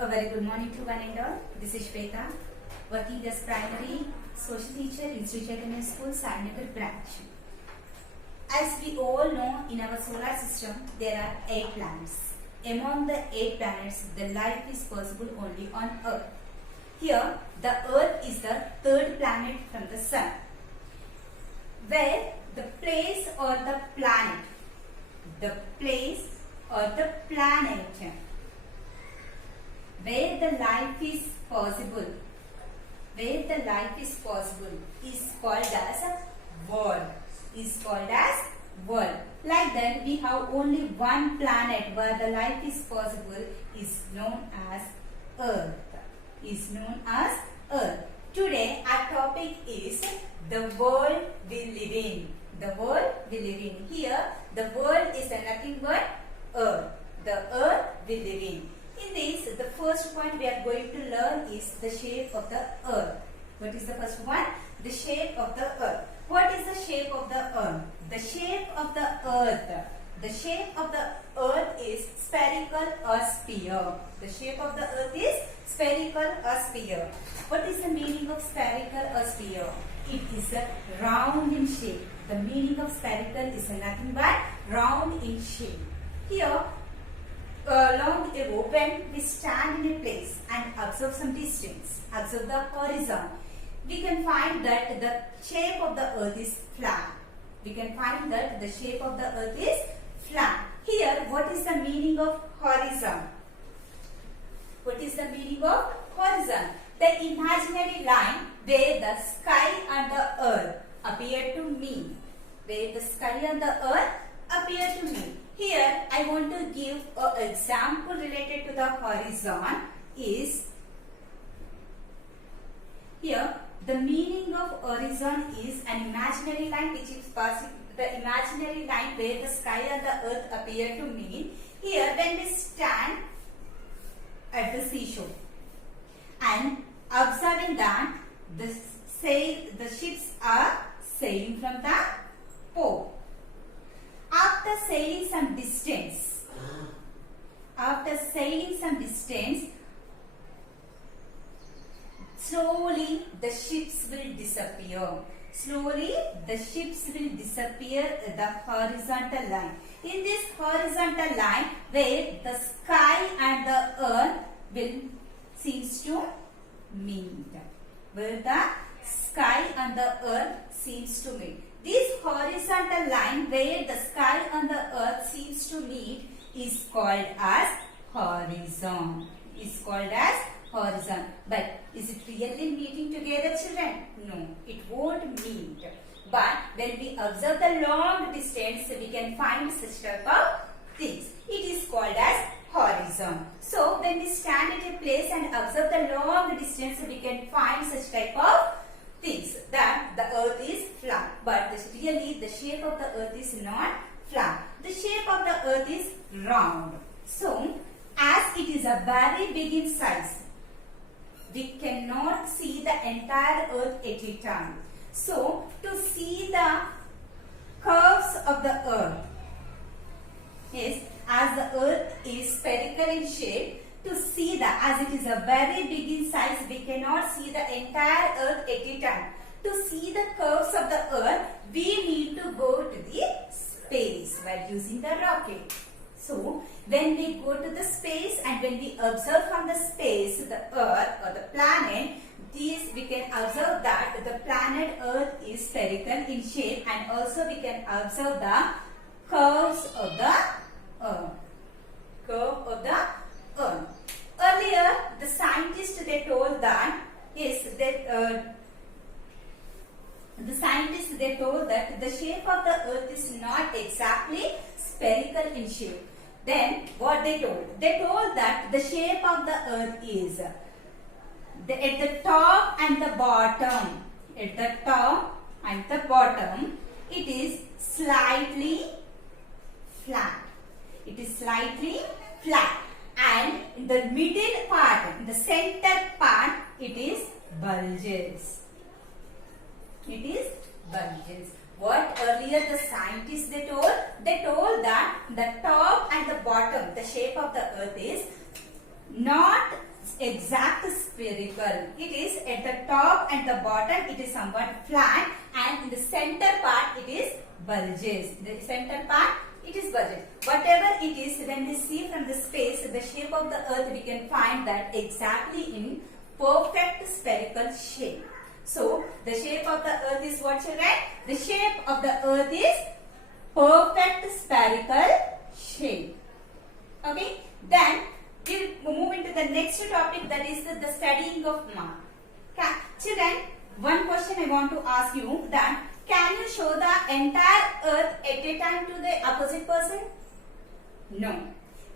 A very good morning to one and all. This is Shweta, working as primary social teacher in Sri Chaitanya School, Sarnagar branch. As we all know, in our solar system, there are 8 planets. Among the 8 planets, the life is possible only on Earth. Here, the Earth is the 3rd planet from the Sun, where the place or the planet where the life is possible is called as world. Like that, we have only one planet where the life is possible is known as Earth. Today our topic is the world we live in. Here the world is nothing but Earth. The Earth we live in. In this, the first point we are going to learn is the shape of the Earth. What is the first one? The shape of the Earth. What is the shape of the Earth? The shape of the Earth is spherical or sphere. The shape of the Earth is spherical or sphere. What is the meaning of spherical or sphere? It is round in shape. The meaning of spherical is nothing but round in shape. Here, long ago, when we stand in a place and observe some distance, observe the horizon, we can find that the shape of the Earth is flat. Here, what is the meaning of horizon? The imaginary line where the sky and the earth appear to meet. Here, I want to give an example related to the horizon is, here the meaning of horizon is an imaginary line which is passing, the imaginary line where the sky and the earth appear to meet. Here, when we stand at the seashore and observing that the ships are sailing from the port. After sailing some distance, slowly the ships will disappear at the horizontal line. In this horizontal line, where the sky and the earth seems to meet. This horizontal line where the sky and the earth seems to meet is called as horizon. But is it really meeting together, children? No, it won't meet. But when we observe the long distance, we can find such type of things. It is called as horizon. So when we stand at a place and observe the long distance, we can find such type of things, that the earth is flat. But really the shape of the earth is not flat. The shape of the earth is round. So as it is a very big in size, we cannot see the entire earth at a time. So to see the curves of the earth, yes, as the earth is spherical in shape, to see as it is a very big in size, we cannot see the entire earth at a time. To see the curves of the earth, we need to go to the space while using the rocket. So when we go to the space and when we observe from the space the earth or the planet, we can observe that the planet earth is spherical in shape, and also we can observe the curves of the earth. Earlier, the scientists told that the shape of the earth is not exactly spherical in shape. Then what they told? They told that the shape of the earth is at the top and the bottom. It is slightly flat. And in the middle part, in the center part, it is bulges. What earlier the scientists they told? They told that the top and the bottom, the shape of the earth is not exact spherical. It is at the top and the bottom it is somewhat flat, and in the center part it is bulges. The center part it is bulges. Whatever it is, when we see from the space the shape of the earth, we can find that exactly in perfect spherical shape. So the shape of the earth is what, children? The shape of the earth is perfect spherical shape. Okay, then we'll move into the next topic, that is the studying of Mars. Children, one question I want to ask you, that can you show the entire earth at a time to the opposite person? No.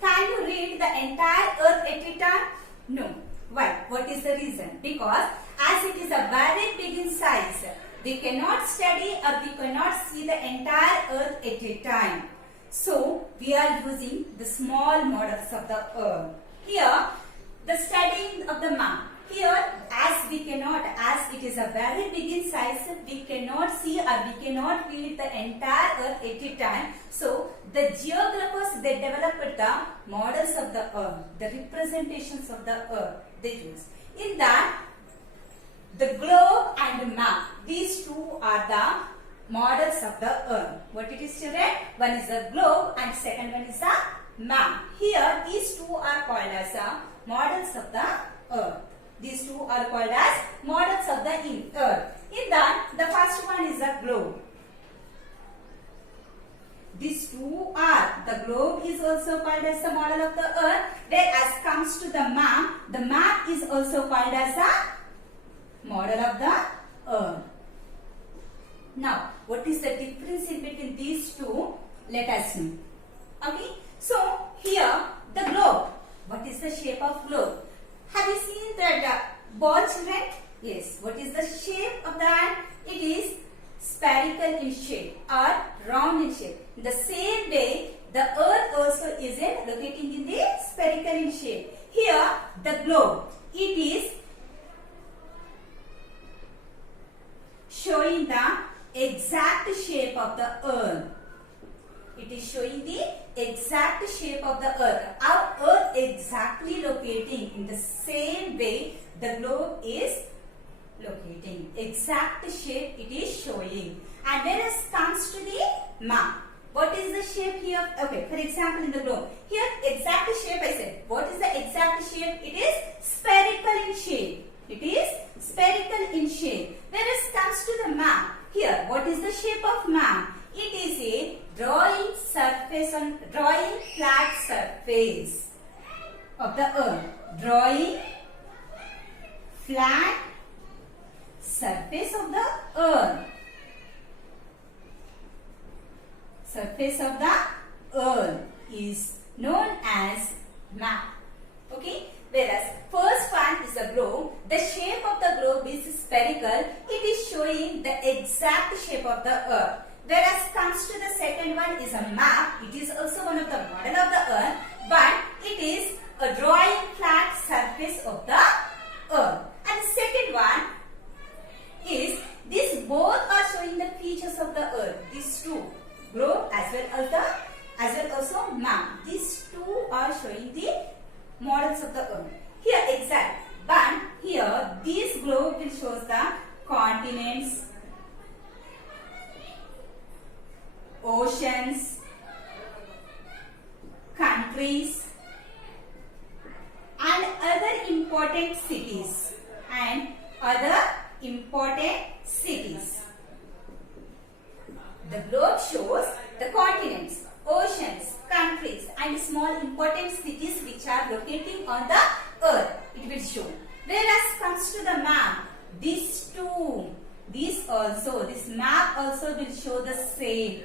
Can you read the entire earth at a time? No. Why? What is the reason? Because as it is a very big in size, we cannot study or we cannot see the entire earth at a time. So we are using the small models of the earth. Here, the studying of the map. Here, as it is a very big in size, we cannot see or we cannot read the entire earth at a time. So the geographers, they developed the models of the earth, the representations of the earth they use. In that, the globe and the map, these two are the models of the earth. What it is, children? One is the globe and second one is the map. Here, these two are called as models of the earth. These two are called as models of the earth. In that, the first one is the globe. These two are, the globe is also called as the model of the earth, whereas comes to the map is also called as the model of the earth. Now, what is the difference in between these two? Let us know. Okay, so here the globe. What is the shape of globe? Have you seen that ball, children? Yes. What is the shape of that? It is spherical in shape or round in shape. In the same way, the earth also is locating in the spherical in shape. Here, the globe, it is showing the exact shape of the earth. It is showing the exact shape of the earth. Our earth exactly locating in the same way the globe is locating. Exact shape it is showing. And when it comes to the map, what is the shape here? Okay, for example, in the globe, here exact shape I said. What is the exact shape? It is spherical in shape. It is spherical in shape. When it comes to the map, here what is the shape of map? It is a drawing flat surface of the earth. Drawing flat surface of the earth. Surface of the earth is known as map. Okay? Whereas first one is the globe. The shape of the globe is spherical. It is showing the exact shape of the earth. Whereas comes to the second one is a map. It is also one of the model of the earth, but it is a drawing flat surface of the earth. And the second one is, these both are showing the features of the earth. These two, globe as well also map. These two are showing the models of the earth. Here exact, but here this globe will show the continents, oceans, countries, and other important cities. The globe shows the continents, oceans, countries, and small important cities which are locating on the earth. It will show. Whereas comes to the map, this map also will show the same.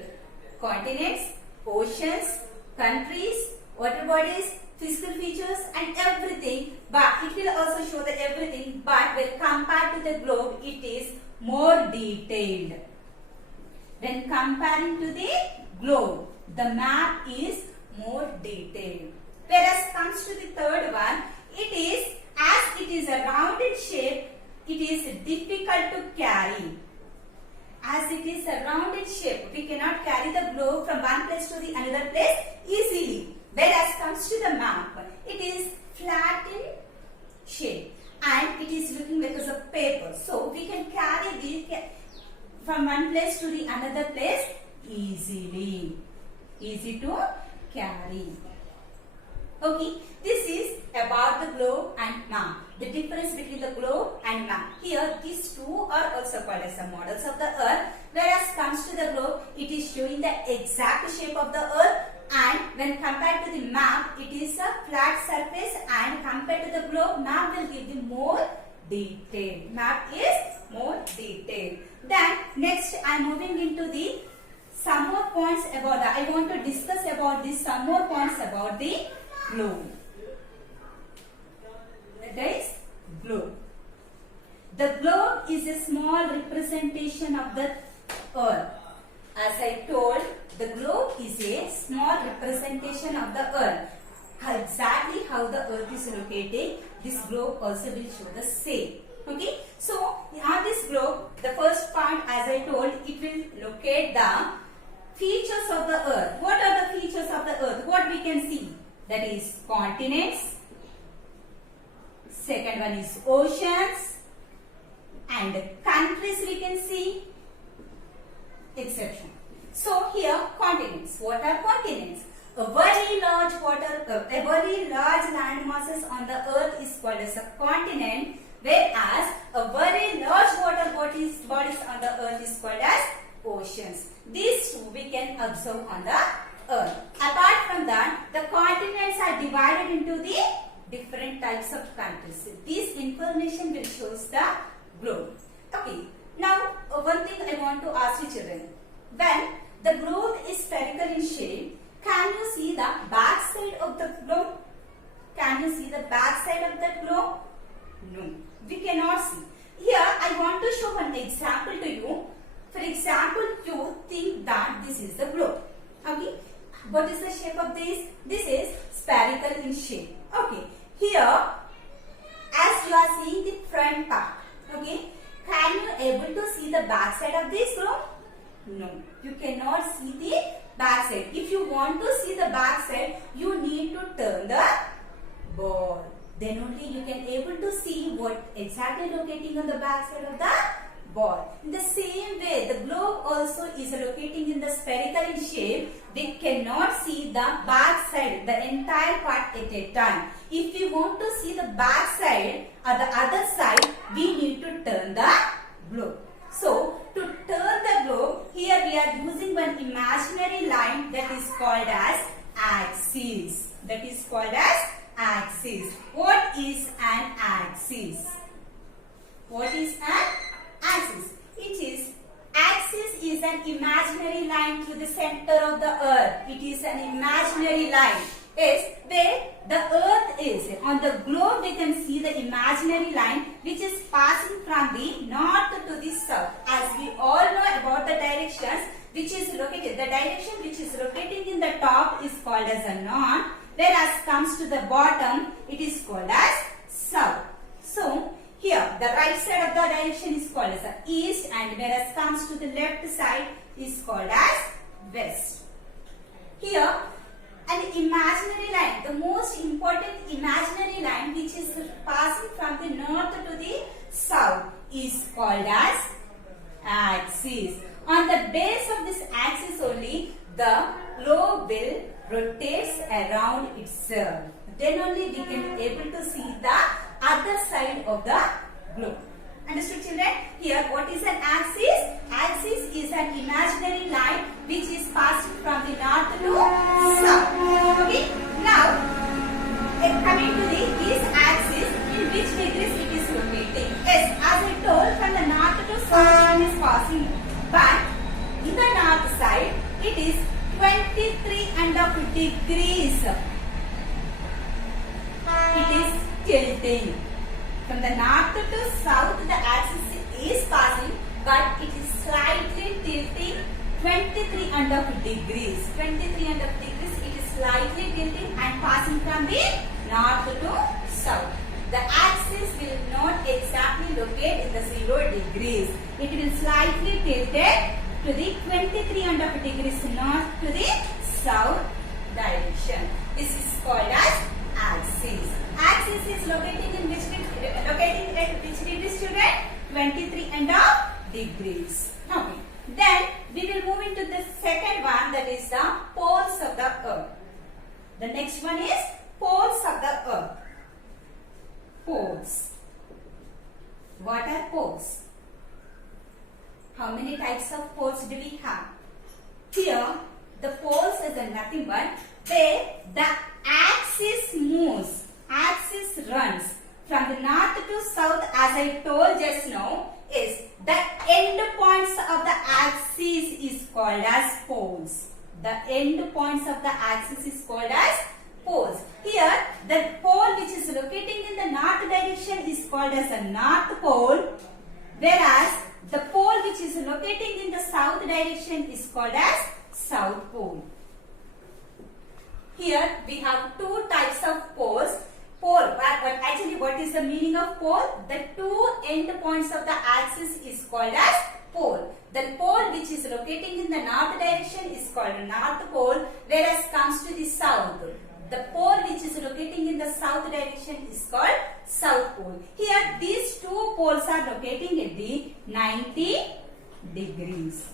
Continents, oceans, countries, water bodies, physical features and everything, but it will also show the everything, but when compared to the globe, it is more detailed. When comparing to the globe, the map is more detailed. Whereas comes to the third one, as it is a rounded shape, it is difficult to carry. As it is a rounded shape, we cannot carry the globe from one place to the another place easily. Whereas comes to the map, it is flat in from one place to the another place easily. Easy to carry. Okay, this is about the globe and map. The difference between the globe and map. Here, these two are also called as the models of the earth. Whereas comes to the globe, it is showing the exact shape of the earth. And when compared to the map, it is a flat surface. And compared to the globe, map will give the more detail. Map is more detailed. Then next, I am moving into the some more points about the. I want to discuss about this. Some more points about the globe. That is globe. The globe is a small representation of the earth. As I told, the globe is a small representation of the earth. Exactly how the earth is located, this globe also will show the same. Okay, so on this globe, the first part, as I told, it will locate the features of the earth. What are the features of the earth? What we can see? That is continents. Second one is oceans. And countries we can see. Exception. So here continents. What are continents? A very large land masses on the earth is called as a continent, whereas a very large water bodies on the earth is called as oceans. These two we can observe on the earth. Apart from that, the continents are divided into the different types of countries. This information will show the globe. Okay. Now, one thing I want to ask you children. When the globe is spherical in shape, can you see the back side of the globe? Can you see the back side of the globe? No, we cannot see. Here, I want to show one example to you. For example, you think that this is the globe. Okay. What is the shape of this? This is spherical in shape. Okay. Here, as you are seeing the front part. Okay. Can you able to see the back side of this globe? No, you cannot see the back side. If you want to see the back side, you need to turn the ball. Then only you can able to see what exactly locating on the back side of the ball. In the same way, the globe also is locating in the spherical in shape. We cannot see the back side, the entire part at a time. If we want to see the back side or the other side, we need to turn the globe. So, to turn the globe, here we are using one imaginary line that is called as axis. That is called as axis. What is an axis? What is an axis? Axis is an imaginary line through the center of the earth. It is an imaginary line. Is where the earth is. On the globe we can see the imaginary line which is passing from the north to the south. As we all know about the directions which is located, the direction which is locating in the top is called as a north, whereas comes to the bottom it is called as south. So here the right side of the direction is called as the east, and whereas comes to the left side is called as west. Here an imaginary line, the most important imaginary line which is passing from the north to the south is called as axis. On the base of this axis only, the globe will rotate around itself. Then only we can able to see the other side of the globe. Understood children? Here what is an axis? Axis is an imaginary line which is passing from the north to south. Okay. Now coming to this axis, in which degrees it is rotating? Yes, as I told, from the north to south one is passing, but in the north side it is 23.5 degrees. It is tilting. From the north to south, the axis is passing, but it is slightly tilting 23.5 degrees. 23.5 degrees, it is slightly tilting and passing from the north to south. The axis will not exactly locate in the 0 degrees. It will slightly tilted to the 23.5 degrees north to the south direction. This is called as axis. Axis is locating in which degree? Locating at which degree, student? 23.5 degrees. Okay. Then we will move into the second one, that is the poles of the earth. The next one is poles of the earth. Poles. What are poles? How many types of poles do we have? Here, the poles is nothing but where the axis moves, axis runs from the north to south, as I told just now, is the end points of the axis is called as poles. The end points of the axis is called as poles. Here, the pole which is locating in the north direction is called as a north pole, whereas the pole which is locating in the south direction is called as south pole. Here we have two types of poles. Pole, but actually what is the meaning of pole? The two end points of the axis is called as pole. The pole which is locating in the north direction is called north pole, whereas comes to the south, the pole which is locating in the south direction is called south pole. Here these two poles are locating at the 90 degrees.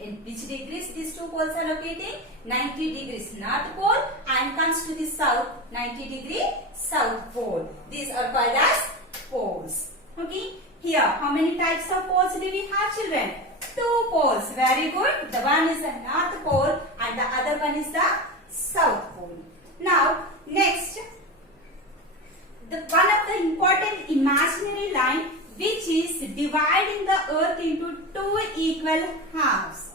In which degrees these two poles are locating? 90 degrees north pole, and comes to the south 90 degree south pole. These are called as poles. Okay. Here how many types of poles do we have, children? Two poles. Very good. The one is the north pole and the other one is the south pole. Now next, one of the important imaginary line which is dividing the earth into two equal halves.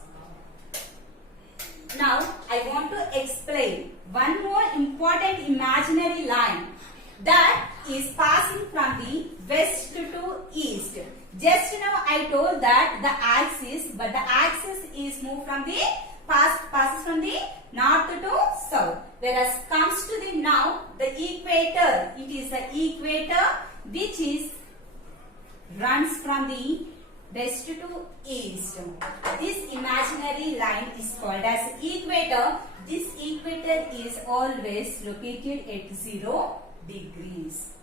Now I want to explain one more important imaginary line that is passing from the west to east. Just now I told that the axis, but the axis is moved from the passes from the north to south, whereas comes to the now the equator. It is the equator which is runs from the west to east. This imaginary line is called as equator. This equator is always located at 0 degrees.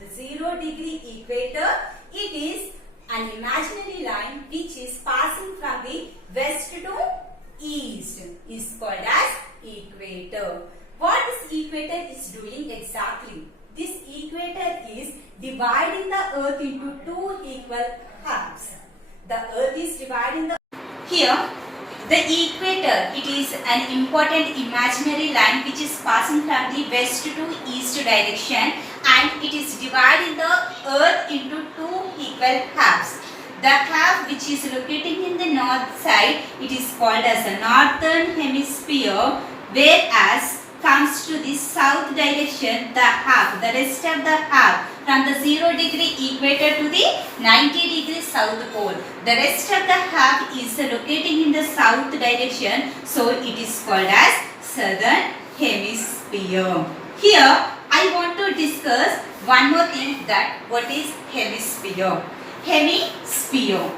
The 0 degree equator, it is an imaginary line which is passing from the west to east, is called as equator. What this equator is doing exactly? This equator is dividing the earth into two equal halves. The earth is dividing the... Here, the equator, it is an important imaginary line which is passing from the west to east direction, and it is dividing the earth into two equal halves. The half which is locating in the north side, it is called as a northern hemisphere, whereas comes to the south direction, the half, the rest of the half from the 0 degree equator to the 90 degree south pole. The rest of the half is locating in the south direction, so it is called as southern hemisphere. Here I want to discuss one more thing, that what is hemisphere. Hemisphere.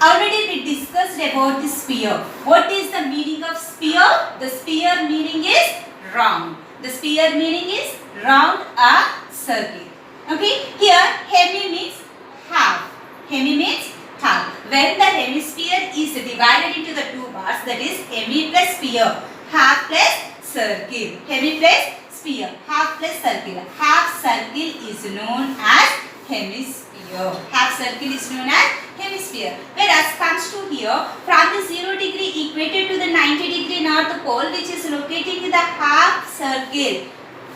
Already we discussed about the sphere. What is the meaning of sphere? The sphere meaning is round. The sphere meaning is round or circle. Okay. Here hemi means half. Hemi means half. When the hemisphere is divided into the two parts, that is hemi plus sphere. Half plus circle. Hemi plus sphere. Half plus circle. Half circle is known as hemisphere. Half circle is known as hemisphere. Whereas comes to here, from the 0 degree equator to the 90 degree north pole, which is located in the half circle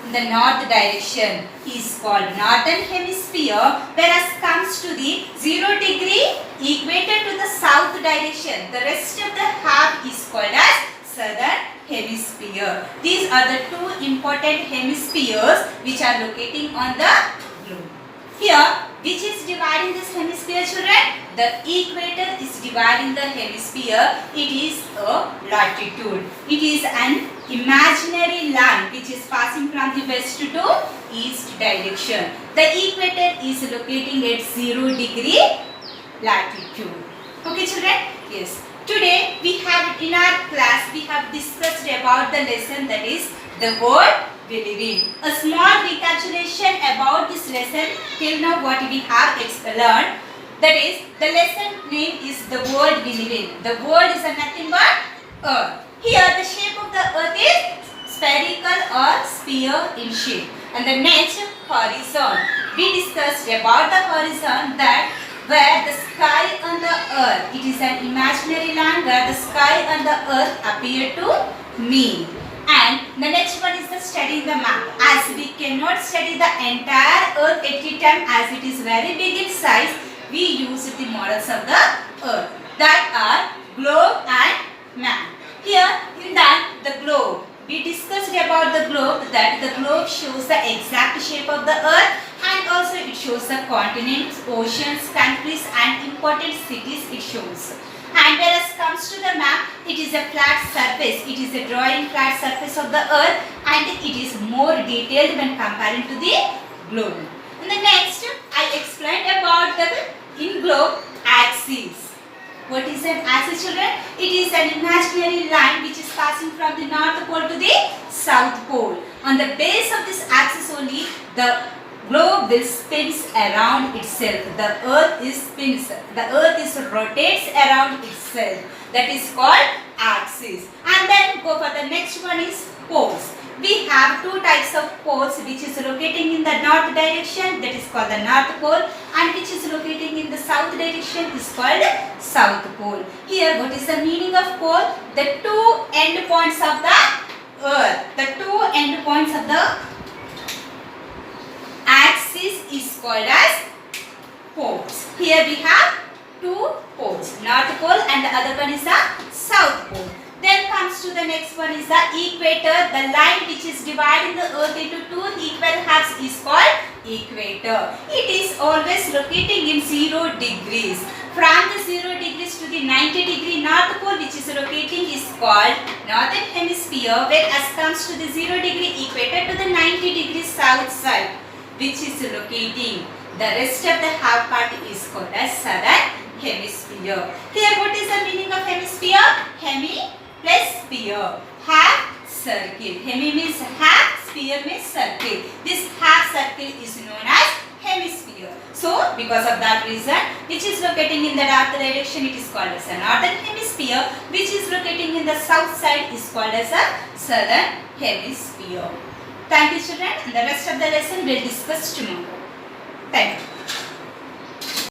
in the north direction, is called northern hemisphere. Whereas comes to the 0 degree equator to the south direction, the rest of the half is called as southern hemisphere. These are the two important hemispheres which are locating on the globe. Here, which is dividing this hemisphere, children? The equator is dividing the hemisphere. It is a latitude. It is an imaginary line which is passing from the west to east direction. The equator is locating at 0 degree latitude. Okay, children? Yes. Today we have in our class, we have discussed about the lesson, that is the world we live in. A small recapitulation about this lesson. Till now what we have learned. That is, the lesson name is the world we live in. The world is nothing but earth. Here the shape of the earth is spherical or sphere in shape. And the next, horizon. We discussed about the horizon, that where the sky and the earth, it is an imaginary line where the sky and the earth appear to meet. And the next one is the studying the map. As we cannot study the entire earth at a time, as it is very big in size, we use the models of the earth, that are globe and map. Here in that, the globe, we discussed about the globe, that the globe shows the exact shape of the earth, and also it shows the continents, oceans, countries and important cities it shows. And whereas comes to the map, it is a flat surface. It is a drawing flat surface of the earth, and it is more detailed when comparing to the globe. And the next, I explained about the in globe axis. What is an axis, children? It is an imaginary line which is passing from the north pole to the south pole. On the base of this axis only, the globe will spins around itself. The earth is spins. The earth is rotates around itself. That is called axis. And then go for the next one is poles. We have two types of poles, which is rotating in the north direction, that is called the north pole, and which is rotating in the south direction is called south pole. Here, what is the meaning of pole? The two end points of the earth. The two end points of the axis is called as poles. Here we have two poles, north pole and the other one is the south pole. Then comes to the next one is the equator. The line which is dividing the earth into two equal halves is called equator. It is always rotating in 0 degrees. From the 0 degrees to the 90 degree north pole, which is rotating, is called northern hemisphere, whereas comes to the 0 degree equator to the 90 degree south side, which is rotating. The rest of the half part is called as southern hemisphere. Here, what is the meaning of hemisphere? Hemi plus sphere. Half circle. Hemi means half, sphere means circle. This half circle is known as hemisphere. So, because of that reason, which is locating in the north direction, it is called as a northern hemisphere. Which is locating in the south side is called as a southern hemisphere. Thank you, children. And the rest of the lesson we'll discuss tomorrow. Thank you.